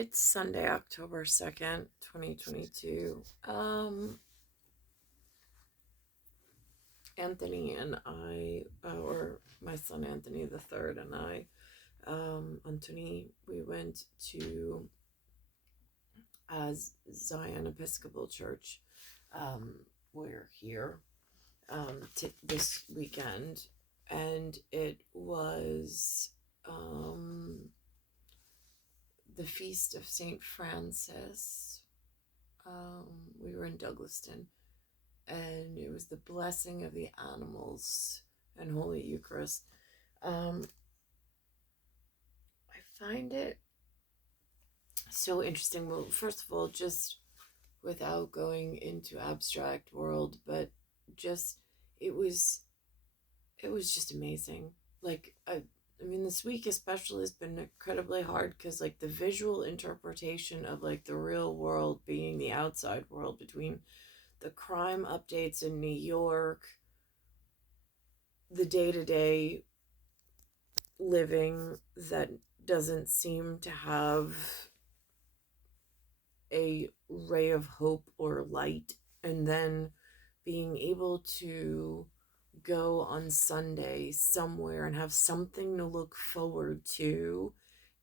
It's Sunday, October 2nd, 2022. Anthony and I, or my son Anthony the third and I, Anthony, we went to Zion Episcopal Church. We're here this weekend, and it was the feast of St. Francis. We were in Douglaston, and it was the blessing of the animals and Holy Eucharist. I find it so interesting. Well, first of all, just without going into abstract world, but just it was just amazing. Like I mean, this week especially has been incredibly hard because like the visual interpretation of like the real world being the outside world, between the crime updates in New York, the day-to-day living that doesn't seem to have a ray of hope or light, and then being able to go on Sunday somewhere and have something to look forward to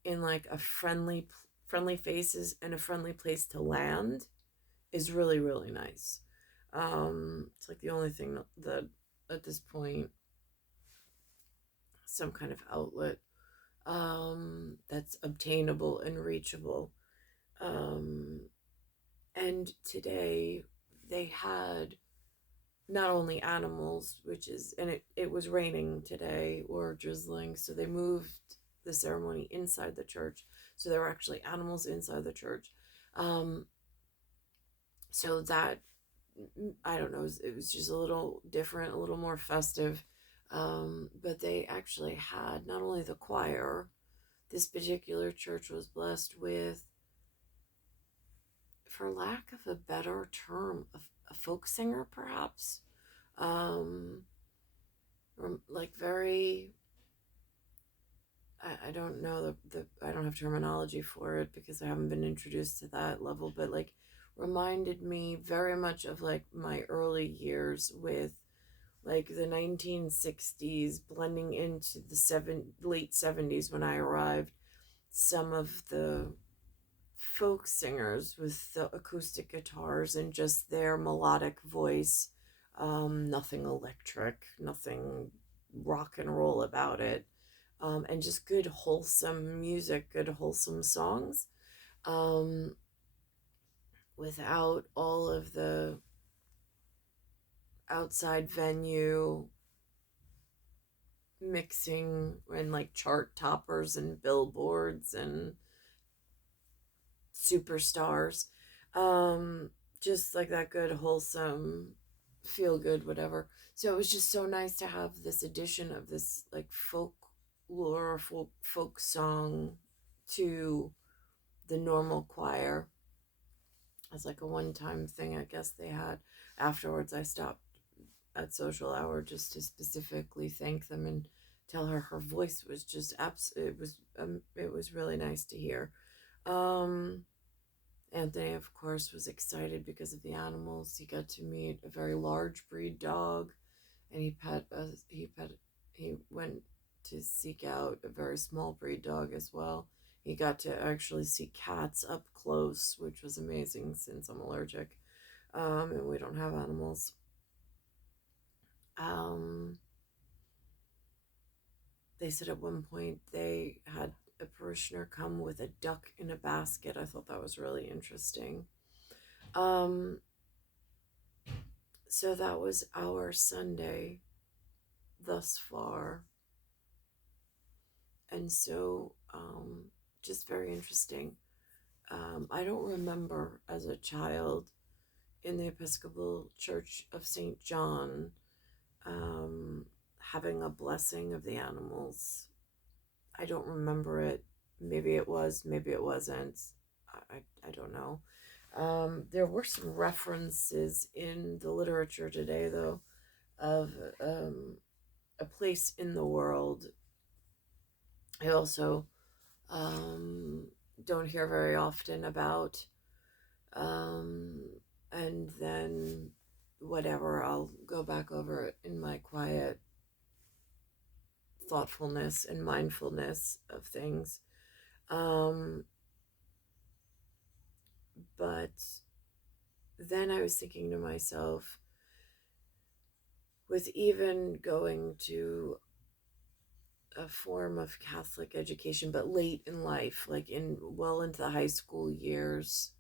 in like a friendly faces and a friendly place to land is really, really nice. It's like the only thing that at this point, some kind of outlet that's obtainable and reachable. Um, and today they had not only animals, and it was raining today or drizzling, so they moved the ceremony inside the church. So there were actually animals inside the church. Um, so that, I don't know, it was just a little different, a little more festive. But they actually had not only the choir, this particular church was blessed with, for lack of a better term, a folk singer, perhaps. Um, like very, I don't know I don't have terminology for it because I haven't been introduced to that level, but like reminded me very much of like my early years with like the 1960s blending into the late 70s when I arrived. Some of the folk singers with the acoustic guitars and just their melodic voice, nothing electric, nothing rock and roll about it, and just good wholesome music, good wholesome songs, um, without all of the outside venue mixing and like chart toppers and billboards and superstars. Just like that good wholesome feel good whatever. So it was just so nice to have this addition of this like folklore, folk song to the normal choir as like a one-time thing. I guess they had afterwards. I stopped at social hour just to specifically thank them and tell her her voice was just it was really nice to hear. um Anthony, of course, was excited because of the animals. He got to meet a very large breed dog, and he went to seek out a very small breed dog as well. He got to actually see cats up close, which was amazing since I'm allergic, and we don't have animals. Um, they said at one point they had a parishioner come with a duck in a basket. I thought that was really interesting. Um, So that was our Sunday thus far. And so, just very interesting. I don't remember as a child in the Episcopal Church of St. John um, having a blessing of the animals. I don't remember it. Maybe it was, maybe it wasn't. I don't know. There were some references in the literature today, though, of a place in the world. I also don't hear very often about. Um, and then whatever, I'll go back over it in my quiet thoughtfulness and mindfulness of things. Um, but then I was thinking to myself, with even going to a form of Catholic education, but late in life, like in well into the high school years,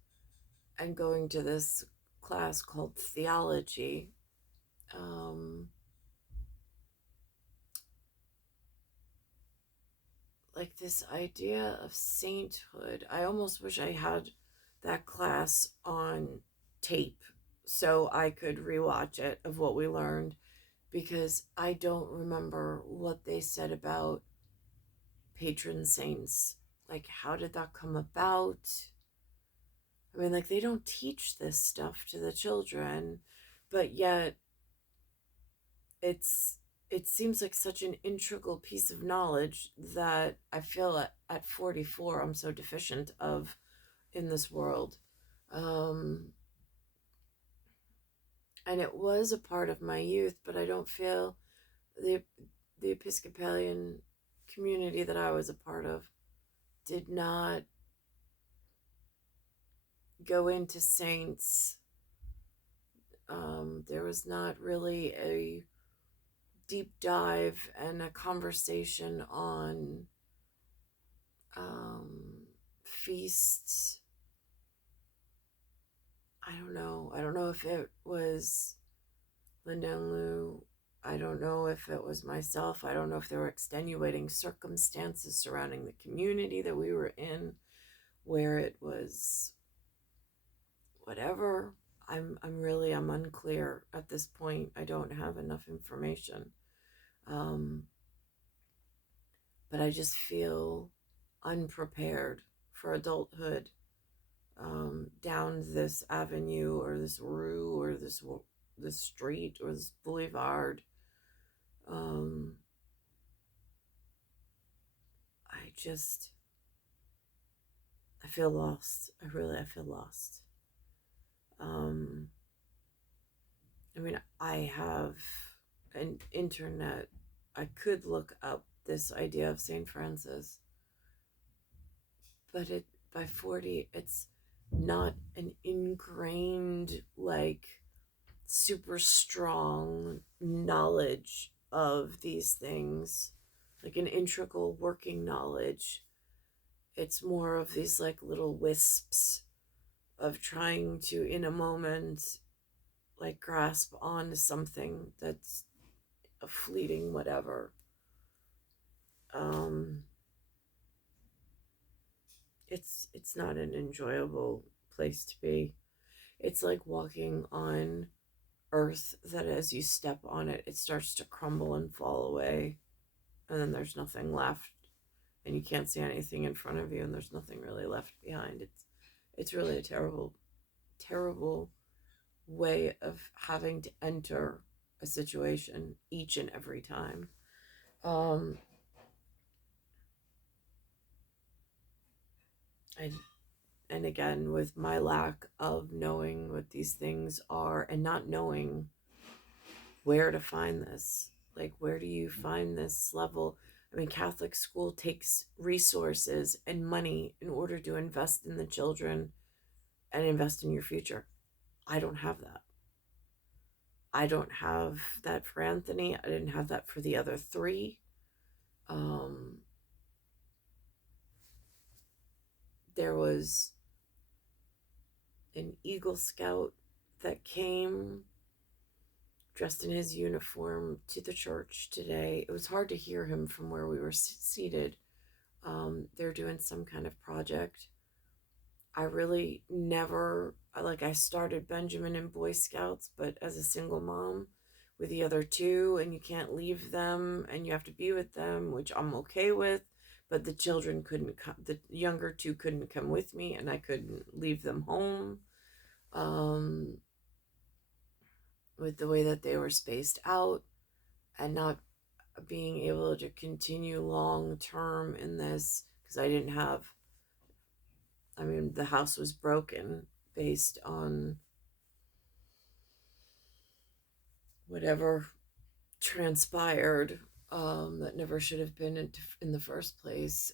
and going to this class called theology, um, like this idea of sainthood. I almost wish I had that class on tape so I could rewatch it of what we learned, because I don't remember what they said about patron saints. Like, how did that come about? I mean, like, they don't teach this stuff to the children, but yet it's it seems like such an integral piece of knowledge that I feel at 44 I'm so deficient of in this world. Um, and it was a part of my youth, but I don't feel the the Episcopalian community that I was a part of did not go into saints. There was not really a deep dive and a conversation on um, feasts. I don't know. I don't know if it was Linda and Lou. I don't know if it was myself. I don't know if there were extenuating circumstances surrounding the community that we were in where it was whatever. I'm unclear at this point. I don't have enough information. Um, but I just feel unprepared for adulthood, down this avenue or this rue or this street or this boulevard. Um, I just I feel lost. I feel lost. Um, I mean, I have an internet. I could look up this idea of Saint Francis, but it by 40, it's not an ingrained, like, super strong knowledge of these things, like an integral working knowledge. It's more of these like little wisps of trying to, in a moment, like grasp on to something that's a fleeting whatever. Um, it's not an enjoyable place to be. It's like walking on earth that as you step on it, it starts to crumble and fall away, and then there's nothing left, and you can't see anything in front of you, and there's nothing really left behind. It's really a terrible, terrible way of having to enter a situation each and every time. Um, and and again, with my lack of knowing what these things are and not knowing where to find this, like, where do you find this level? I mean, Catholic school takes resources and money in order to invest in the children and invest in your future. I don't have that. I don't have that for Anthony. I didn't have that for the other three. Um, there was an Eagle Scout that came dressed in his uniform to the church today. It was hard to hear him from where we were seated. They're doing some kind of project. I really never, like, I started Benjamin and Boy Scouts, but as a single mom with the other two, and you can't leave them and you have to be with them, which I'm okay with. But the children couldn't come, the younger two couldn't come with me, and I couldn't leave them home. Um, with the way that they were spaced out and not being able to continue long term in this, because I didn't have mean, the house was broken based on whatever transpired, that never should have been in the first place.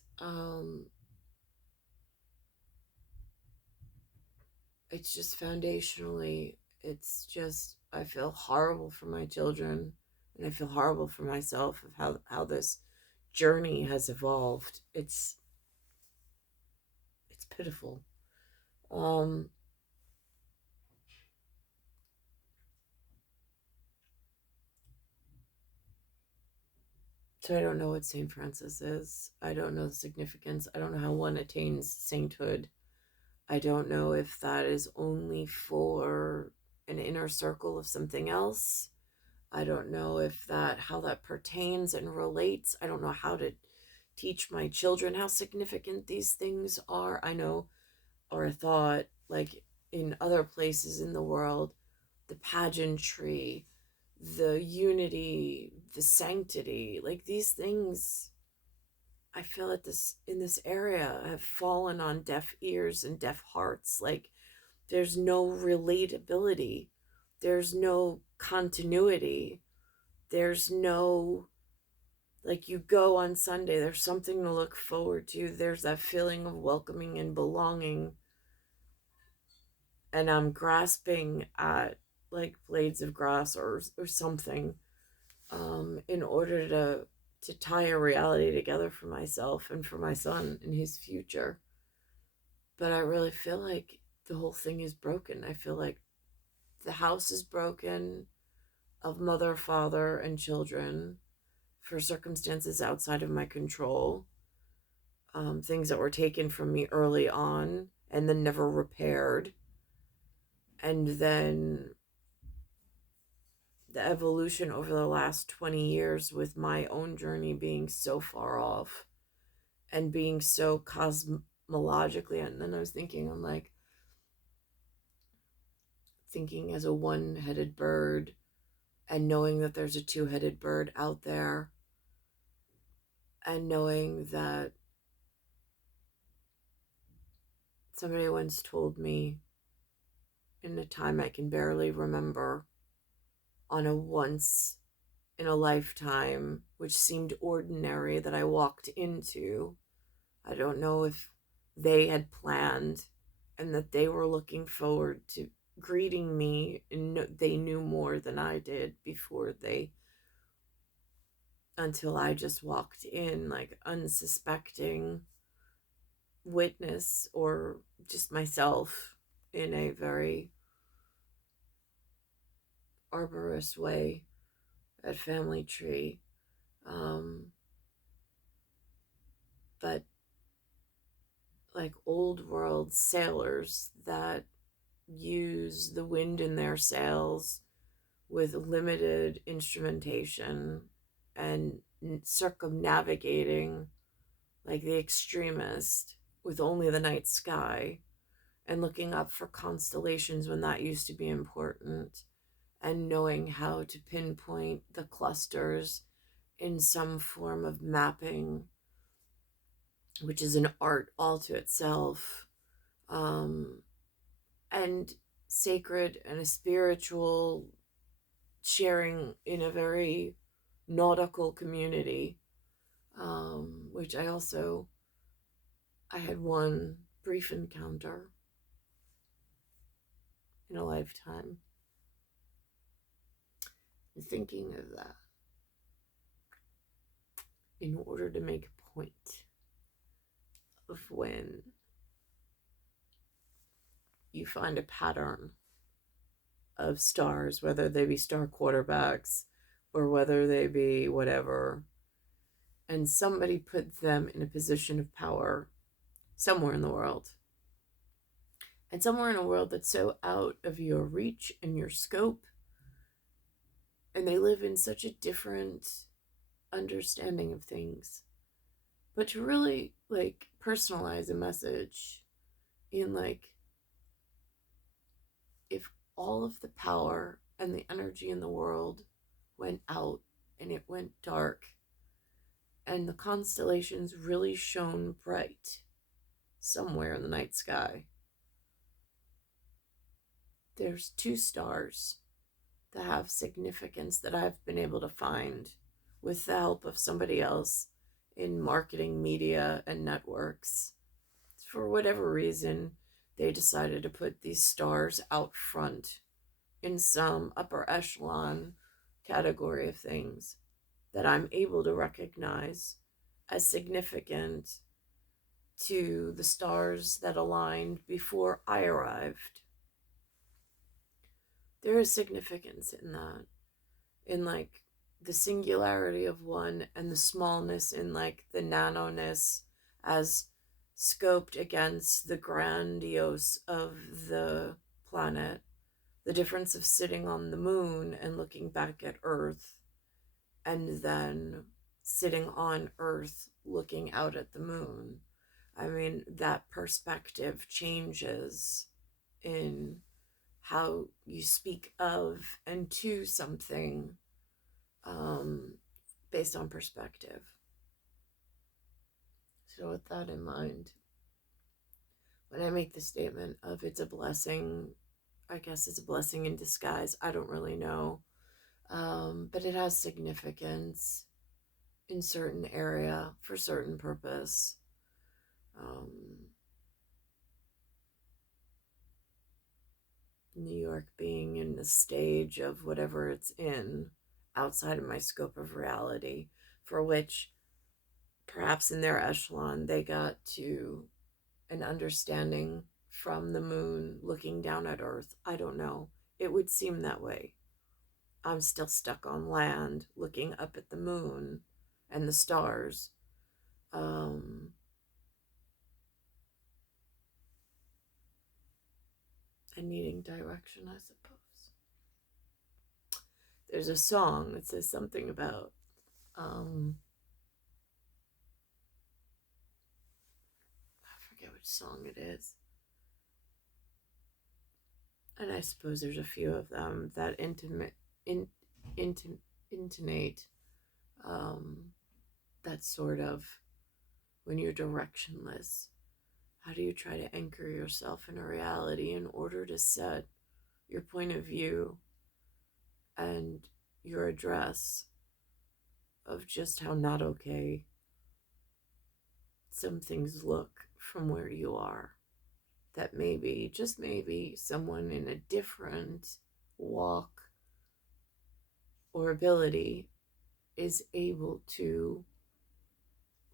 It's just foundationally, it's just, I feel horrible for my children, and I feel horrible for myself of how this journey has evolved. It's pitiful. Um, so I don't know what St. Francis is. I don't know the significance. I don't know how one attains sainthood. I don't know if that is only for an inner circle of something else. I don't know if that, how that pertains and relates. I don't know how to teach my children how significant these things are. I know, or thought, like in other places in the world, the pageantry, the unity, the sanctity, like these things, I feel at this, in this area, have fallen on deaf ears and deaf hearts. Like there's no relatability, there's no continuity, there's no, like, you go on Sunday, there's something to look forward to, there's that feeling of welcoming and belonging, and I'm grasping at like blades of grass or something, in order to tie a reality together for myself and for my son and his future. But I really feel like the whole thing is broken. I feel like the house is broken, of mother, father, and children, for circumstances outside of my control, things that were taken from me early on and then never repaired. And then the evolution over the last 20 years with my own journey being so far off and being so cosmologically. And then I was thinking, I'm like, thinking as a one-headed bird and knowing that there's a two-headed bird out there, and knowing that somebody once told me in a time I can barely remember, on a once in a lifetime, which seemed ordinary, that I walked into. I don't know if they had planned and that they were looking forward to greeting me, and they knew more than I did before they, until I just walked in, like unsuspecting witness, or just myself in a very arborist way at Family Tree. Um, but like old world sailors that use the wind in their sails with limited instrumentation and circumnavigating, like the extremist, with only the night sky, and looking up for constellations when that used to be important, and knowing how to pinpoint the clusters in some form of mapping, which is an art all to itself, um, and sacred and a spiritual sharing in a very nautical community, which I had one brief encounter in a lifetime. Thinking of that in order to make a point of when you find a pattern of stars, whether they be star quarterbacks or whether they be whatever, and somebody put them in a position of power somewhere in the world, and somewhere in a world that's so out of your reach and your scope, and they live in such a different understanding of things. But to really like personalize a message in, like, if all of the power and the energy in the world went out and it went dark and the constellations really shone bright, somewhere in the night sky. There's two stars that have significance that I've been able to find with the help of somebody else in marketing, media, and networks. For whatever reason, they decided to put these stars out front in some upper echelon category of things that I'm able to recognize as significant to the stars that aligned before I arrived. There is significance in that, in like the singularity of one and the smallness in like the nanoness as scoped against the grandiose of the planet. The difference of sitting on the moon and looking back at Earth, and then sitting on Earth looking out at the moon. I mean, that perspective changes in how you speak of and to something, based on perspective. So, with that in mind, when I make the statement of it's a blessing, I guess it's a blessing in disguise. I don't really know. But it has significance in certain area for certain purpose. New York being in the stage of whatever it's in outside of my scope of reality, for which perhaps in their echelon they got to an understanding from the moon looking down at Earth. I don't know. It would seem that way. I'm still stuck on land looking up at the moon and the stars. And needing direction, I suppose. There's a song that says something about I forget which song it is. And I suppose there's a few of them that intonate that sort of when you're directionless. How do you try to anchor yourself in a reality in order to set your point of view and your address of just how not okay some things look from where you are? That maybe, just maybe, someone in a different walk or ability is able to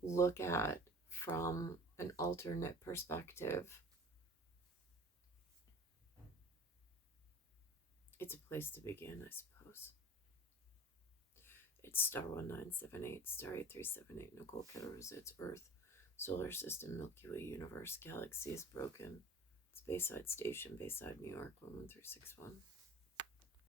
look at from an alternate perspective. It's a place to begin, I suppose. It's star 1978, star 8378, Nicole, Cattaruzza, it's Earth, solar system, Milky Way, universe, galaxy is broken. It's Bayside Station, Bayside, New York, 11361.